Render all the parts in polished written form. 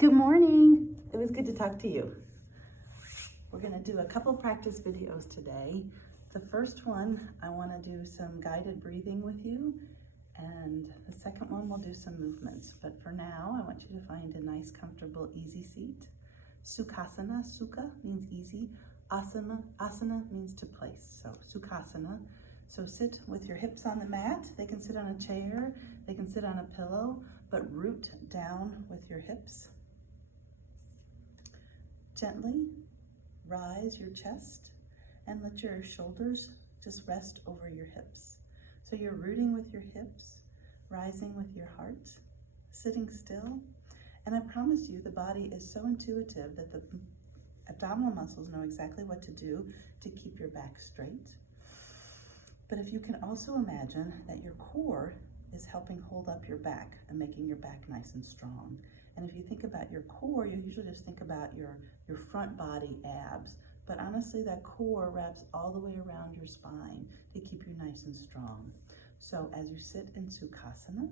Good morning. It was good to talk to you. We're going to do a couple practice videos today. The first one, I want to do some guided breathing with you, and the second one we'll do some movements. But for now, I want you to find a nice, comfortable, easy seat. Sukhasana, sukha means easy. Asana means to place. So sukhasana. So sit with your hips on the mat. They can sit on a chair, they can sit on a pillow, but root down with your hips. Gently rise your chest and let your shoulders just rest over your hips. So you're rooting with your hips, rising with your heart, sitting still. And I promise you, the body is so intuitive that the abdominal muscles know exactly what to do to keep your back straight. But if you can also imagine that your core is helping hold up your back and making your back nice and strong. And if you think about your core, you usually just think about your front body abs. But honestly, that core wraps all the way around your spine to keep you nice and strong. So as you sit in Sukhasana,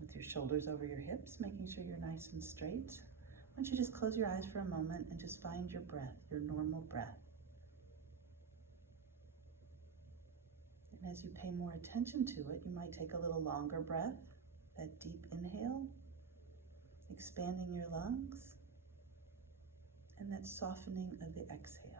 with your shoulders over your hips, making sure you're nice and straight, why don't you just close your eyes for a moment and just find your breath, your normal breath. And as you pay more attention to it, you might take a little longer breath, that deep inhale, expanding your lungs, and that softening of the exhale.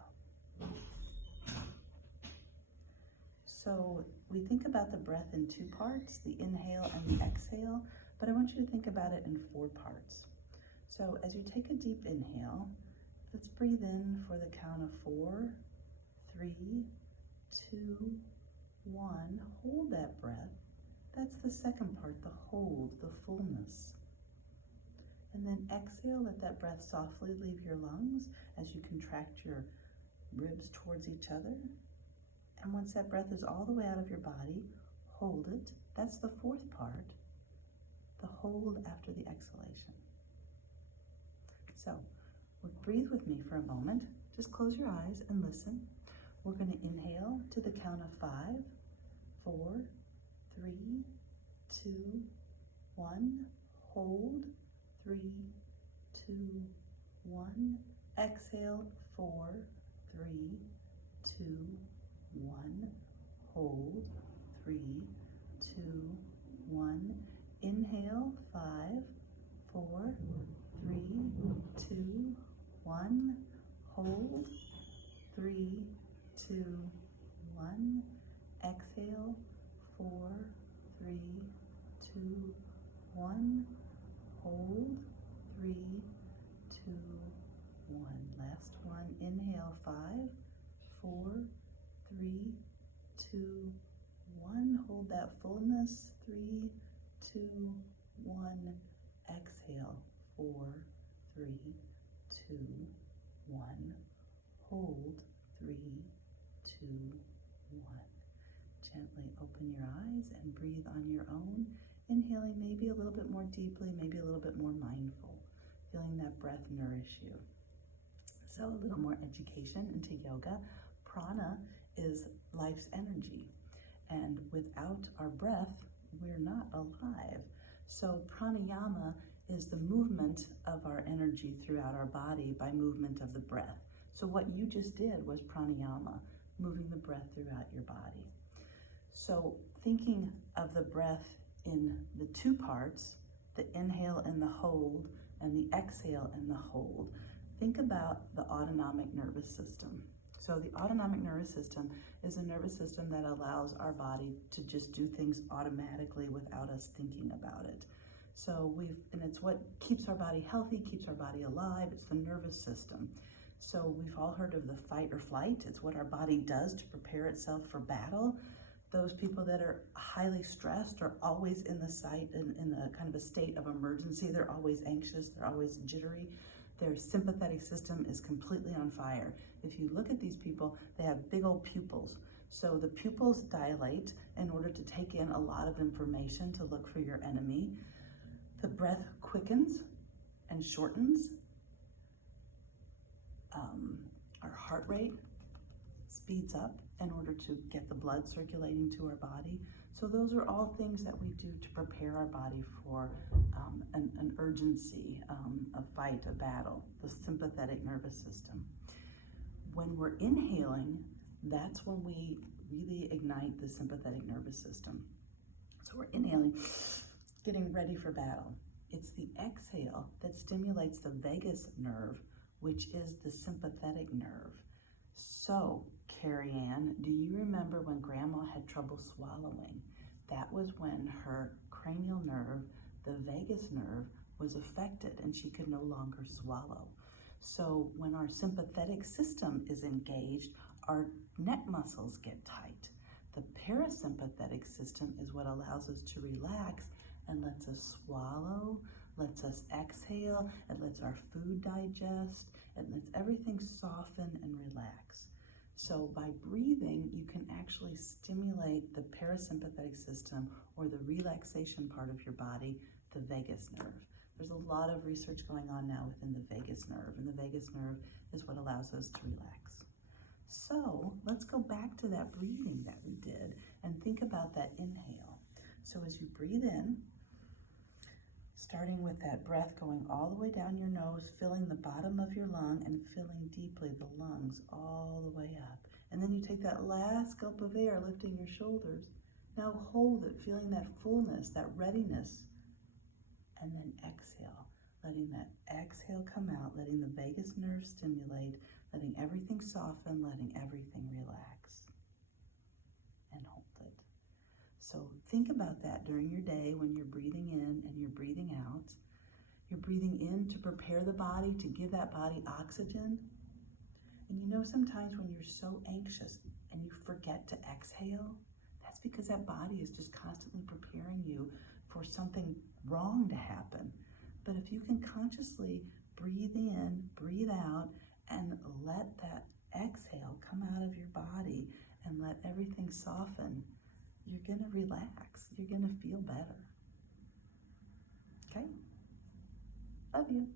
So we think about the breath in two parts, the inhale and the exhale, but I want you to think about it in 4 parts. So as you take a deep inhale, let's breathe in for the count of 4, 3, 2, 1. Hold that breath. That's the second part, the hold, the fullness. And then exhale, let that breath softly leave your lungs as you contract your ribs towards each other. And once that breath is all the way out of your body, hold it. That's the 4th part, the hold after the exhalation. So breathe with me for a moment. Just close your eyes and listen. We're going to inhale to the count of 5, 4, 3, 2, 1. Hold. 3, 2, 1. Exhale. 4, 3, 2, 1. Hold. 3, 2, 1. Inhale. 5, 4, 3, 2, 1. Hold. 3, 2, 1. Exhale. 4, 3, 2, 1. Hold. 3, 2, 1. Last one. Inhale. 5, 4, 3, 2, 1. Hold that fullness. 3, 2, 1. Exhale. 4, 3, 2, 1. Hold. 3, 2, 1. Gently open your eyes and breathe on your own, inhaling maybe a little bit more deeply, maybe a little bit more mindful, feeling that breath nourish you. So a little more education into yoga. Prana is life's energy, and without our breath, we're not alive. So pranayama is the movement of our energy throughout our body by movement of the breath. So what you just did was pranayama, moving the breath throughout your body. So thinking of the breath in the 2 parts, the inhale and the hold, and the exhale and the hold, think about the autonomic nervous system. So the autonomic nervous system is a nervous system that allows our body to just do things automatically without us thinking about it. So and it's what keeps our body healthy, keeps our body alive. It's the nervous system. So we've all heard of the fight or flight. It's what our body does to prepare itself for battle. Those people that are highly stressed are always in a kind of a state of emergency. They're always anxious, they're always jittery. Their sympathetic system is completely on fire. If you look at these people, they have big old pupils. So the pupils dilate in order to take in a lot of information to look for your enemy. The breath quickens and shortens. Our heart rate speeds up in order to get the blood circulating to our body. So those are all things that we do to prepare our body for an urgency, a fight, a battle, the sympathetic nervous system. When we're inhaling, that's when we really ignite the sympathetic nervous system. So we're inhaling, getting ready for battle. It's the exhale that stimulates the vagus nerve, which is the sympathetic nerve. So, Carrie Ann, do you remember when Grandma had trouble swallowing? That was when her cranial nerve, the vagus nerve, was affected and she could no longer swallow. So when our sympathetic system is engaged, our neck muscles get tight. The parasympathetic system is what allows us to relax and lets us swallow, lets us exhale, it lets our food digest, it lets everything soften and relax. So by breathing, you can actually stimulate the parasympathetic system or the relaxation part of your body, the vagus nerve. There's a lot of research going on now within the vagus nerve, and the vagus nerve is what allows us to relax. So let's go back to that breathing that we did and think about that inhale. So as you breathe in, starting with that breath going all the way down your nose, filling the bottom of your lung and filling deeply the lungs all the way up. And then you take that last gulp of air, lifting your shoulders. Now hold it, feeling that fullness, that readiness. And then exhale, letting that exhale come out, letting the vagus nerve stimulate, letting everything soften, letting everything relax. And hold it. So think about that during your day when you're breathing in and you're breathing out. You're breathing in to prepare the body, to give that body oxygen. And you know, sometimes when you're so anxious and you forget to exhale, that's because that body is just constantly preparing you for something wrong to happen. But if you can consciously breathe in, breathe out, and let that exhale come out of your body and let everything soften, you're gonna relax, you're gonna feel better. Okay? Love you.